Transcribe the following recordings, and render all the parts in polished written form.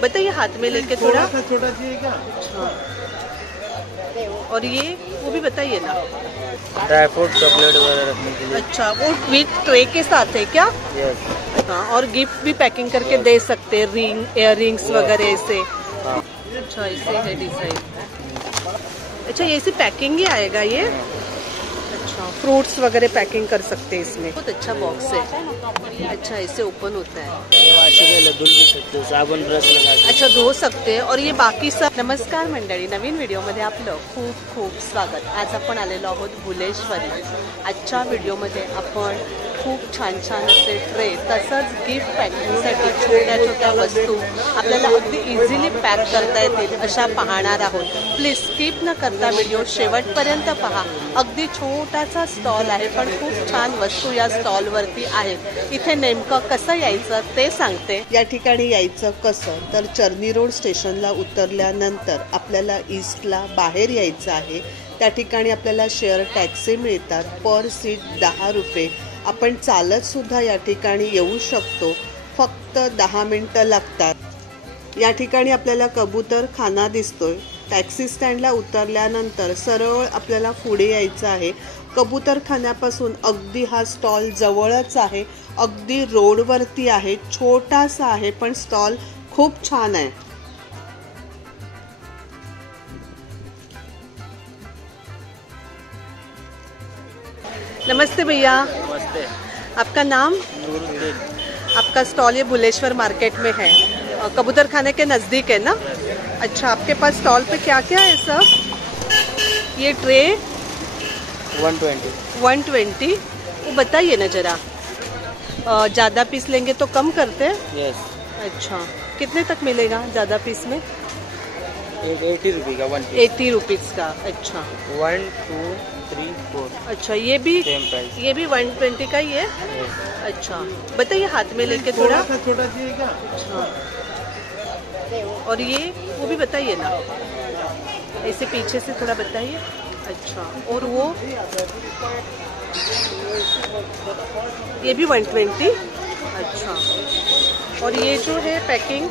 बताइए हाथ में लेके थोड़ा छोटा चाहिए क्या? अच्छा, और ये वो भी बताइए ना। ड्राई फ्रूट चॉकलेट वगैरह रखने के लिए। अच्छा, वो विथ ट्रे के साथ है क्या? यस। हाँ, और गिफ्ट भी पैकिंग करके दे सकते हैं, रिंग, इयर रिंग्स वगैरह ऐसे। हाँ। अच्छा, ऐसे है डिजाइन। अच्छा, ये ऐसी पैकिंग ही आएगा ये? अच्छा, फ्रूट्स वगैरह पैकिंग कर सकते हैं इसमें। बहुत अच्छा बॉक्स है। अच्छा, ऐसे ओपन होता है। ये धुल भी सकते हो, साबुन ब्रश लगा के। अच्छा, धो सकते हैं। और ये बाकी सब। नमस्कार मंडळी, नवीन व्हिडिओमध्ये आपलं खूप खूप स्वागत। आज आपण आलेलो आहोत भुलेश्वरी। आजच्या व्हिडिओमध्ये आपण खूप छान छान असे ट्रे, तसंच गिफ्ट पॅकिंगसाठी छोट्या छोट्या वस्तू आपल्याला अगदी इझिली पॅक करता येतील अशा पाहणार आहोत। प्लीज स्किप न करता व्हिडिओ शेवटपर्यंत पहा। अगदी छोटासा स्टॉल आहे, पण खूप छान वस्तू या स्टॉलवरती आहेत। इथे नेमकं कसं यायचं ते सांगते। या ठिकाणी यायचं कसं, तर चर्नी रोड स्टेशनला उतरल्यानंतर आपल्याला ईस्टला बाहेर यायचं आहे। त्या ठिकाणी आपल्याला शेअर टॅक्सी मिळतात, पर सीट 10 रुपये। आपण चालत सुद्धा या ठिकाणी येऊ शकतो, फक्त 10 मिनिटं लागतात। या ठिकाणी आपल्याला कबूतर खाना दिसतोय। टॅक्सी स्टँडला उतरल्यानंतर सरळ आपल्याला पुढे यायचं आहे। कबूतर खाण्यापासून अगदी हा स्टॉल जवळच आहे, अगदी रोडवरती आहे। छोटासा आहे पण स्टॉल खूप छान आहे। नमस्ते भैया। नमस्ते। आपका नाम? नूरुद्दीन। आपका स्टॉल ये भुलेश्वर मार्केट में है, कबूतर खाने के नज़दीक है ना? अच्छा, आपके पास स्टॉल पे क्या क्या है सब? ये ट्रे 120 वो बताइए ना जरा। ज़्यादा पीस लेंगे तो कम करते हैं? यस। अच्छा, कितने तक मिलेगा ज़्यादा पीस में? 80 रुपये का 80 रुपीज़ का। अच्छा, 1 2 3 4। अच्छा, ये भी सेम प्राइस। ये भी 120 का ही है। Yes। अच्छा, बताइए हाथ में लेके थोड़ा छोटा चाहिए क्या? अच्छा, और ये वो भी बताइए ना, ऐसे पीछे से थोड़ा बताइए। अच्छा, और वो ये भी 120। अच्छा, और ये जो है पैकिंग,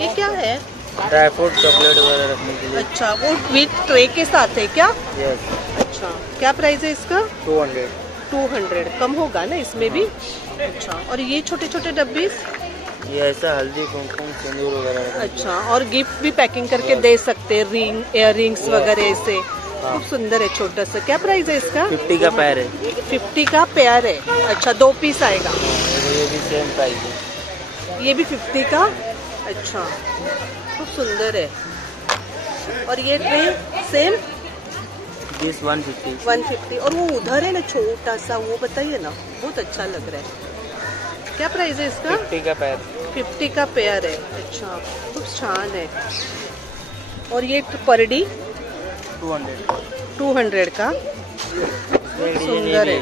ये क्या है? ड्राई फ्रूट चॉकलेट वगैरह रखने के लिए। अच्छा, वो विथ ट्रे के साथ है क्या? यस। अच्छा, क्या प्राइस है इसका? 200। कम होगा ना इसमें भी? अच्छा, और ये छोटे छोटे डब्बे? ये ऐसा हल्दी कुमकुम सिंदूर वगैरह। अच्छा, और गिफ्ट भी पैकिंग करके दे सकते हैं, रिंग, इयर रिंग्स वगैरह ऐसे। खूब सुंदर है, छोटा सा। क्या प्राइस है इसका? 50 का पैर है। 50 का पेयर है। अच्छा, 2 पीस आएगा। ये भी सेम प्राइस है। ये भी 50 का। अच्छा, खूब सुंदर है। और ये ट्रे सेम? दिस 150। 150। और वो उधर है ना छोटा सा, वो बताइए ना, बहुत अच्छा लग रहा है। क्या प्राइस है इसका? 50 का पैर। 50 का पेयर है। अच्छा, खूब छान है। और ये परडी 200 का। सुंदर है।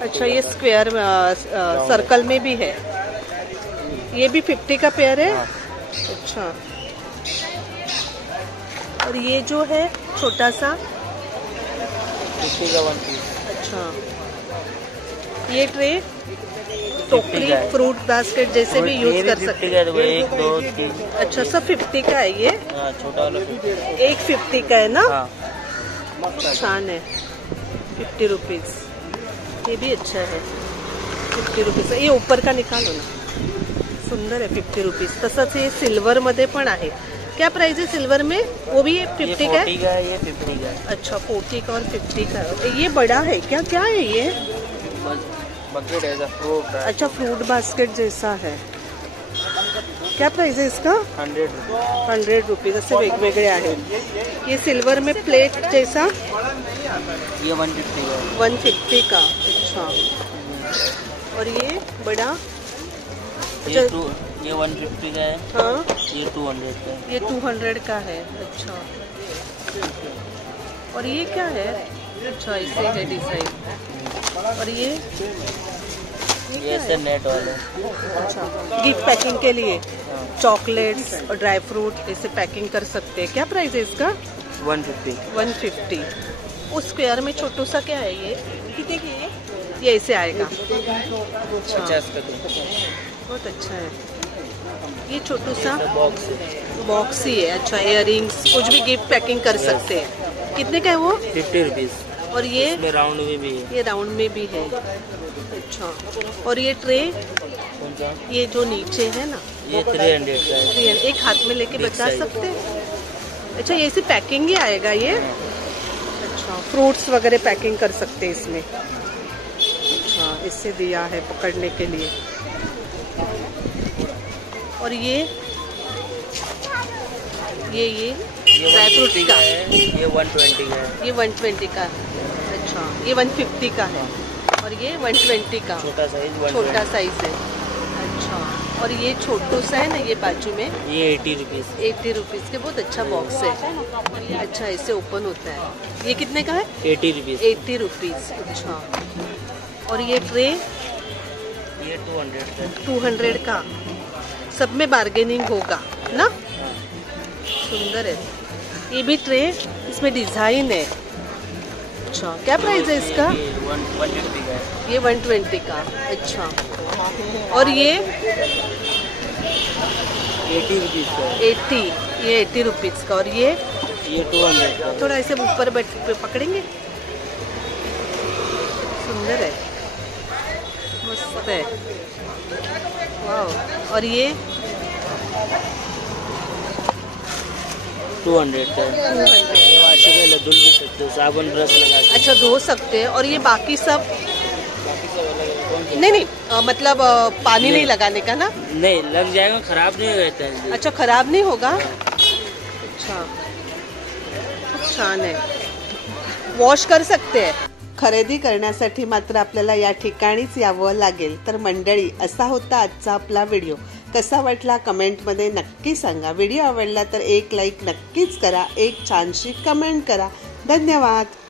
अच्छा, ये स्क्वायर सर्कल में भी है। ये भी 50 का पेयर है। अच्छा, और ये जो है छोटा सा 50 का 1 पीस। अच्छा, ये ट्रे टोकरी, फ्रूट बास्केट जैसे भी यूज कर सकते हैं। 1 2 3। अच्छा, सब 50 का है ये? छोटा वाला 50। एक 50 का है ना? हाँ। छान है, 50 रुपीज। ये भी अच्छा है, 50 रुपीज। ये ऊपर का निकालो ना, सुंदर है, 50 रुपीज। तसंच हे सिल्वर मध्ये पण आहे। क्या प्राइस है सिल्वर में? वो भी 50 का है? 40 का है, ये 50 का है। अच्छा, 40 का और 50 का। ये बड़ा है क्या? क्या है ये? बकेट है, फ्रूट है। अच्छा, फ्रूट बास्केट जैसा है। क्या प्राइस है इसका? 100 रुपये। 100 रुपीज। असे वेगवेगळे आहेत। ये सिल्वर में प्लेट जैसा? ये 150 का है। 150 का। अच्छा, और ये बड़ा? ये 150 का है। हाँ, ये 200 का है। ये 200 का है। अच्छा, और ये क्या है? अच्छा, ऐसे है डिजाइन। और ये ऐसे नेट वाले। अच्छा, गिफ्ट पैकिंग के लिए चॉकलेट्स और ड्राई फ्रूट ऐसे पैकिंग कर सकते हैं। क्या प्राइस है इसका? 150। उस स्क्वायर में छोटू सा क्या है ये? कितने की है ये? ऐसे आएगा। 50 का। बहुत अच्छा है। ये छोटू सा बॉक्स है, बॉक्स ही है। अच्छा, इयररिंग्स कुछ भी गिफ्ट पैकिंग कर सकते हैं। कितने का है वो? 50 रुपीज़। और ये इसमें राउंड में भी है। ये राउंड में भी है। अच्छा, और ये ट्रे, कौन सा? ये जो नीचे है ना, ये 300 का है। ये एक हाथ में लेके Big बचा size। सकते हैं। अच्छा, ये ऐसी पैकिंग ही आएगा ये? अच्छा, फ्रूट्स वगैरह पैकिंग कर सकते हैं इसमें। अच्छा, इससे दिया है पकड़ने के लिए। और ये ड्राई फ्रूट्स 150 का है, ये 120 का है। ये 120 का है। अच्छा, ये 150 का है और ये 120 का छोटा साइज छोटा साइज है। अच्छा, और ये छोटू सा है ना, ये बाजू में ये 80 रुपीज़। 80 रुपीज़ के बहुत अच्छा बॉक्स है। अच्छा, इसे ओपन होता है। ये कितने का है? 80 रुपीज़। 80 रुपीज़। अच्छा, और ये ट्रे ये 200 का है। 200 का। सब में बार्गेनिंग होगा ना? हाँ। सुंदर है। ये भी ट्रे, इसमें डिजाइन है। अच्छा, क्या प्राइस है इसका? ये 150 का है। ये 120 का। अच्छा, और ये 80 रुपीज़ का है। 80, ये 80 रुपीज़ का। और ये 200 का है। थोड़ा ऐसे ऊपर पकड़ेंगे। सुंदर है, मस्त है। वाह। और ये 200 का है। 200। ये वाशिंग में धुल भी सकते हो, साबुन ब्रश लगा के। अच्छा, धो सकते हैं। और ये बाकी सब बाकी सब अलग है। कौन सा? नहीं, मतलब पानी नहीं लगाने का ना? नहीं, लग जाएगा, खराब नहीं रहता है। अच्छा, खराब नहीं होगा। अच्छा, खूप छान आहे। वॉश कर सकते हैं। खरेदी करण्यासाठी मात्र आपल्याला या ठिकाणीच यावं लागेल। तर मंडळी, असा होता आजचा आपला व्हिडिओ। कसा वाटला कमेंटमध्ये नक्की सांगा। व्हिडिओ आवडला तर एक लाईक नक्कीच करा, एक छानशी कमेंट करा। धन्यवाद।